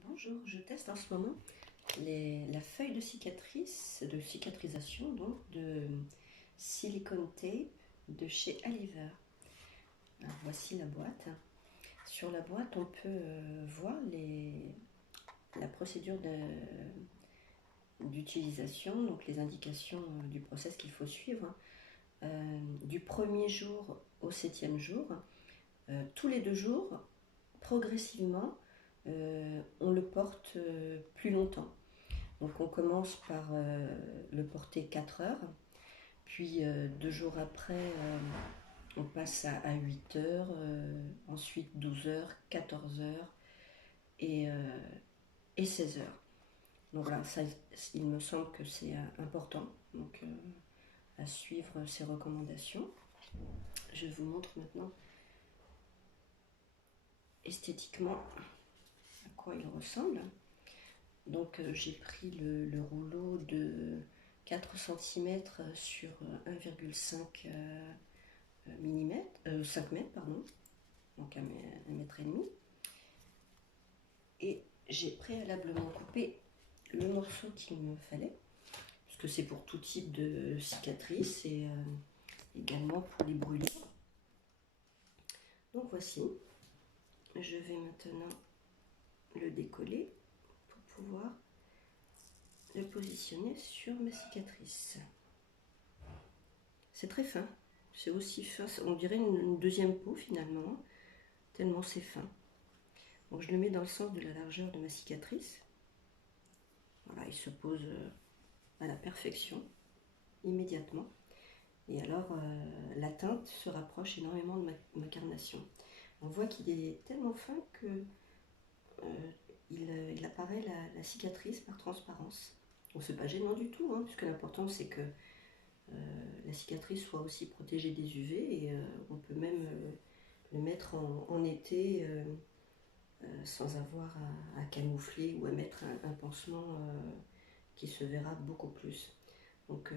Bonjour, je teste en ce moment la feuille de cicatrisation donc de silicone tape de chez Aliver. Alors, voici la boîte. Sur la boîte, on peut voir la procédure d'utilisation, donc les indications du process qu'il faut suivre. Du premier jour au 7e jour, tous les 2 jours, progressivement, on le porte plus longtemps. Donc on commence par le porter 4 heures, puis 2 jours après on passe à 8 heures, ensuite 12 heures, 14 heures et 16 heures. Donc voilà, ça, il me semble que c'est important, donc à suivre ces recommandations. Je vous montre maintenant esthétiquement à quoi il ressemble. Donc j'ai pris le rouleau de 4 cm sur 1,5 mm, 5 mètres, pardon, donc 1 mètre et demi. Et j'ai préalablement coupé le morceau qu'il me fallait, puisque c'est pour tout type de cicatrices et également pour les brûlures. Donc voici, je vais maintenant le décoller pour pouvoir le positionner sur ma cicatrice. C'est très fin, c'est aussi fin, on dirait une deuxième peau finalement, tellement c'est fin. Donc je le mets dans le sens de la largeur de ma cicatrice. Voilà, il se pose à la perfection, immédiatement. Et alors la teinte se rapproche énormément de ma carnation. On voit qu'il est tellement fin que il apparaît la cicatrice par transparence. Donc c'est pas gênant du tout, hein, puisque l'important c'est que la cicatrice soit aussi protégée des UV, et on peut même le mettre en été sans avoir à camoufler ou à mettre un pansement qui se verra beaucoup plus. Donc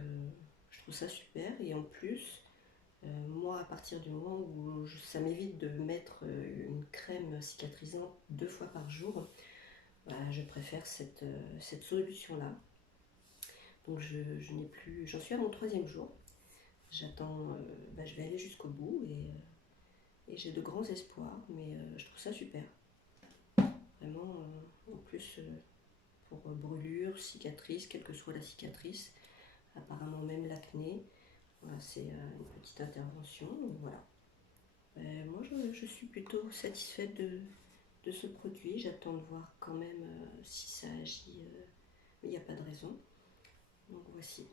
je trouve ça super, et en plus moi, à partir du moment où ça m'évite de mettre une crème cicatrisante 2 fois par jour, je préfère cette solution-là. Donc je n'ai plus, j'en suis à mon 3e jour. J'attends, je vais aller jusqu'au bout, et j'ai de grands espoirs, mais je trouve ça super. Vraiment, en plus, pour brûlure, cicatrice, quelle que soit la cicatrice, apparemment même l'acné, voilà, c'est une petite intervention, donc voilà. Moi, je suis plutôt satisfaite de ce produit. J'attends de voir quand même si ça agit, mais il n'y a pas de raison. Donc voici.